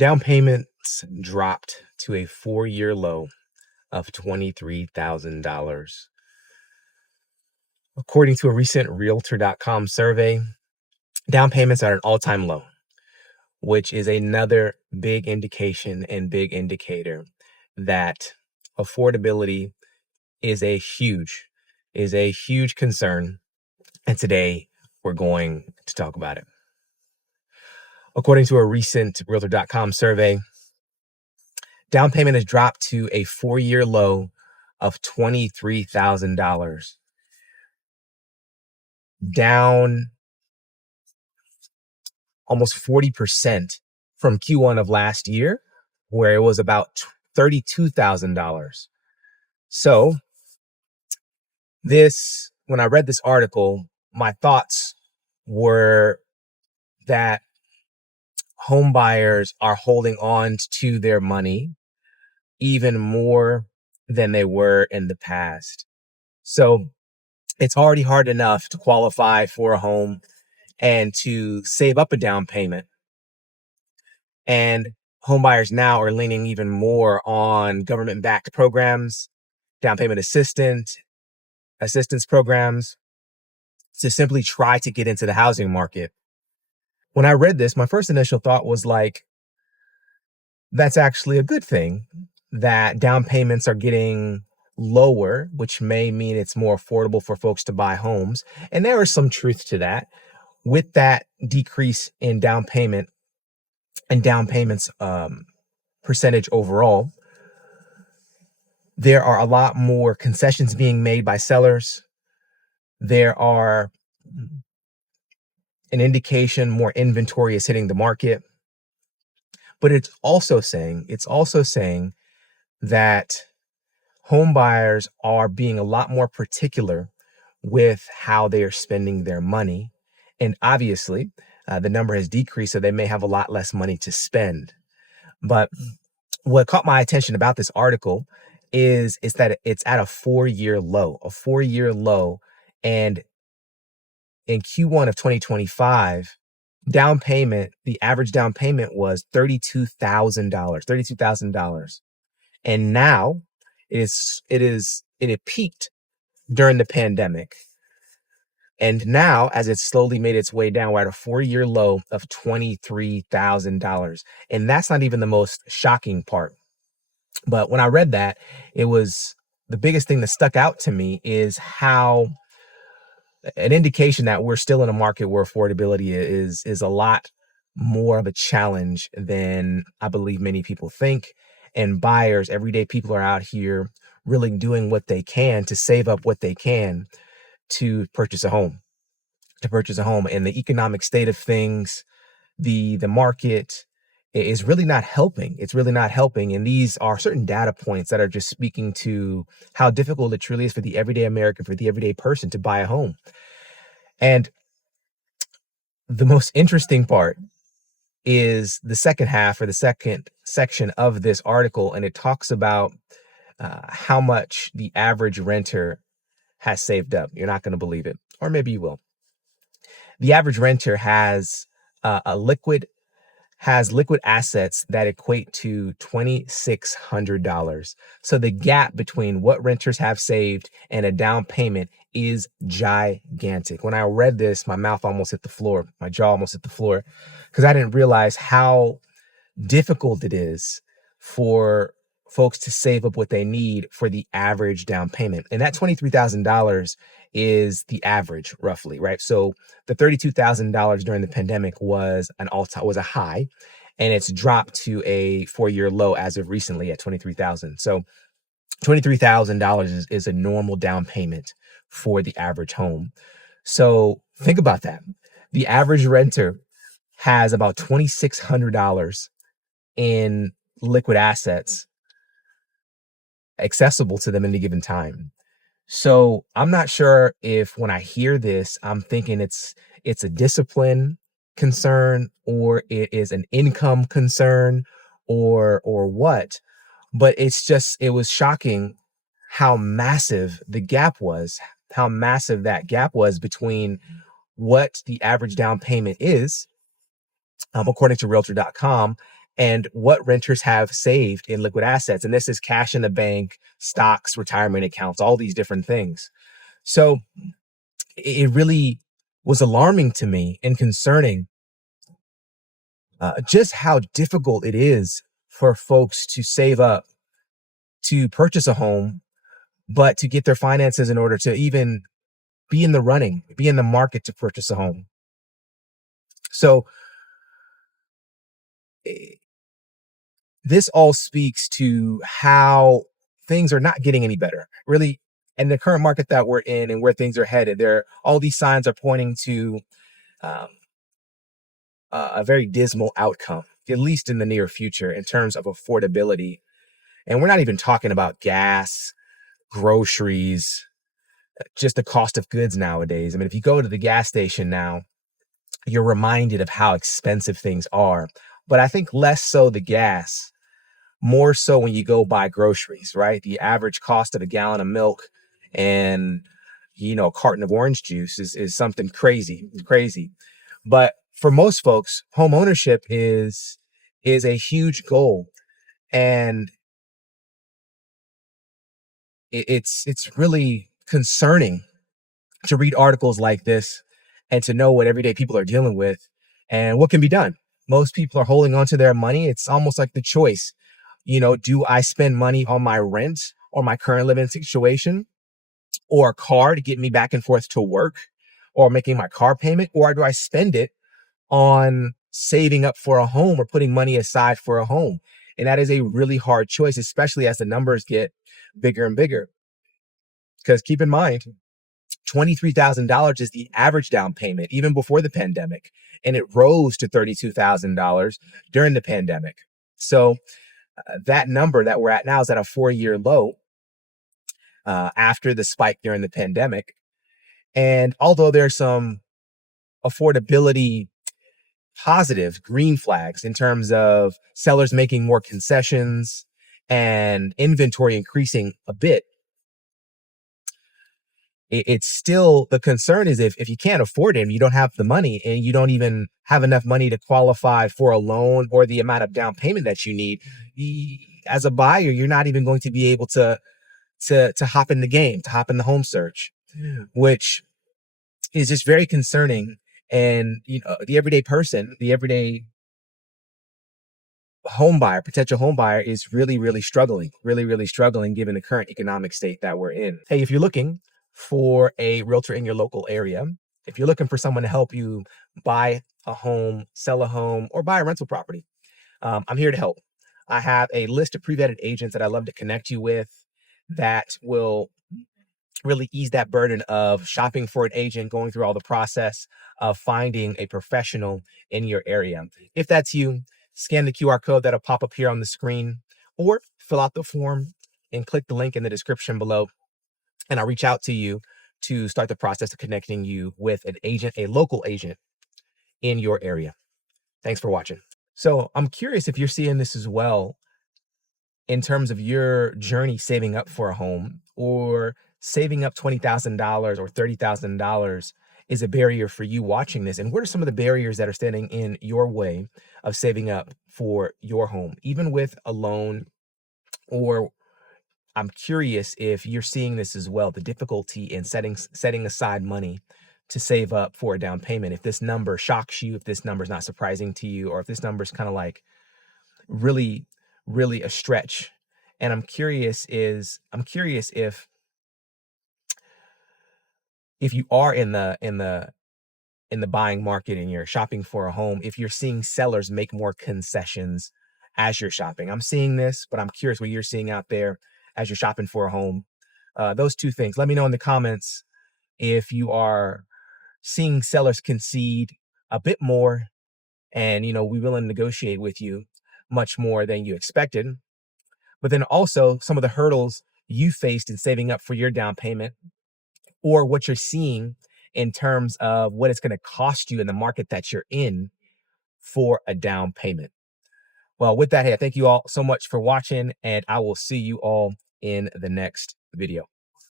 Down payments dropped to a 4-year low of $23,000. According to a recent Realtor.com survey, down payments are at an all-time low, which is another big indication and big indicator that affordability is a huge concern. And today we're going to talk about it. According to a recent Realtor.com survey, down payment has dropped to a 4-year low of $23,000, down almost 40% from Q1 of last year, where it was about $32,000. So when I read this article, my thoughts were that home buyers are holding on to their money even more than they were in the past. So it's already hard enough to qualify for a home and to save up a down payment. And home buyers now are leaning even more on government-backed programs, down payment assistance programs, to simply try to get into the housing market. When I read this, my first initial thought was like, that's actually a good thing that down payments are getting lower, which may mean it's more affordable for folks to buy homes. And there is some truth to that. With that decrease in down payment and down payments percentage overall, there are a lot more concessions being made by sellers. There are an indication more inventory is hitting the market. But it's also saying that home buyers are being a lot more particular with how they are spending their money. And obviously, the number has decreased, so they may have a lot less money to spend. But what caught my attention about this article is that it's at a 4-year low. And in Q1 of 2025, the average down payment was $32,000. And now it peaked during the pandemic. And now, as it's slowly made its way down, we're at a 4-year low of $23,000. And that's not even the most shocking part. But when I read that, it was the biggest thing that stuck out to me is how an indication that we're still in a market where affordability is a lot more of a challenge than I believe many people think. And buyers, everyday people, are out here really doing what they can to save up what they can to purchase a home. And the economic state of things, the market is really not helping. It's really not helping. And these are certain data points that are just speaking to how difficult it truly is for the everyday American, for the everyday person to buy a home. And the most interesting part is the second half, or the second section of this article, and it talks about how much the average renter has saved up. You're not going to believe it, or maybe you will. The average renter has liquid assets that equate to $2,600. So the gap between what renters have saved and a down payment is gigantic. When I read this, my jaw almost hit the floor, because I didn't realize how difficult it is for folks to save up what they need for the average down payment. And that $23,000 is the average, roughly, right? So the $32,000 during the pandemic was a high, and it's dropped to a 4-year low as of recently at $23,000. So $23,000 is a normal down payment for the average home. So think about that. The average renter has about $2,600 in liquid assets accessible to them in a given time. So I'm not sure if when I hear this, I'm thinking it's a discipline concern, or it is an income concern, or what. But it was shocking how massive that gap was between what the average down payment is, according to Realtor.com, and what renters have saved in liquid assets. And this is cash in the bank, stocks, retirement accounts, all these different things. So it really was alarming to me and concerning, just how difficult it is for folks to save up to purchase a home, but to get their finances in order to even be in the running, be in the market to purchase a home. So eh, this all speaks to how things are not getting any better, really. And the current market that we're in and where things are headed, there, all these signs are pointing to um, a very dismal outcome, at least in the near future, in terms of affordability. And we're not even talking about gas, groceries, just the cost of goods nowadays. I mean, if you go to the gas station now, you're reminded of how expensive things are. But I think less so the gas, more so when you go buy groceries, right? The average cost of a gallon of milk and a carton of orange juice is something crazy, crazy. But for most folks, home ownership is a huge goal, and it's really concerning to read articles like this and to know what everyday people are dealing with and what can be done. Most people are holding on to their money. It's almost like the choice. Do I spend money on my rent or my current living situation or a car to get me back and forth to work or making my car payment? Or do I spend it on saving up for a home or putting money aside for a home? And that is a really hard choice, especially as the numbers get bigger and bigger. Because keep in mind, $23,000 is the average down payment even before the pandemic, and it rose to $32,000 during the pandemic. So that number that we're at now is at a 4-year low after the spike during the pandemic. And although there's some affordability positive green flags in terms of sellers making more concessions and inventory increasing a bit, it's still, the concern is if you can't afford it and you don't have the money and you don't even have enough money to qualify for a loan or the amount of down payment that you need, as a buyer, you're not even going to be able to hop in the game, to hop in the home search, which is just very concerning. And the everyday person, the everyday home buyer, potential home buyer, is really, really struggling, really, really struggling given the current economic state that we're in. Hey, if you're looking for a realtor in your local area, if you're looking for someone to help you buy a home, sell a home, or buy a rental property, I'm here to help. I have a list of pre-vetted agents that I love to connect you with that will really ease that burden of shopping for an agent, going through all the process of finding a professional in your area. If that's you, scan the QR code that'll pop up here on the screen or fill out the form and click the link in the description below. And I'll reach out to you to start the process of connecting you with an agent, a local agent in your area. Thanks for watching. So I'm curious if you're seeing this as well in terms of your journey saving up for a home, or saving up $20,000 or $30,000 is a barrier for you watching this. And what are some of the barriers that are standing in your way of saving up for your home, even with a loan? Or I'm curious if you're seeing this as well, the difficulty in setting aside money to save up for a down payment. If this number shocks you, if this number is not surprising to you, or if this number is kind of like really, really a stretch. And I'm curious if you are in the buying market and you're shopping for a home, if you're seeing sellers make more concessions as you're shopping. I'm seeing this, but I'm curious what you're seeing out there as you're shopping for a home. Those two things. Let me know in the comments if you are seeing sellers concede a bit more and we willing to negotiate with you much more than you expected. But then also some of the hurdles you faced in saving up for your down payment, or what you're seeing in terms of what it's going to cost you in the market that you're in for a down payment. Well, with that, hey, thank you all so much for watching, and I will see you all in the next video.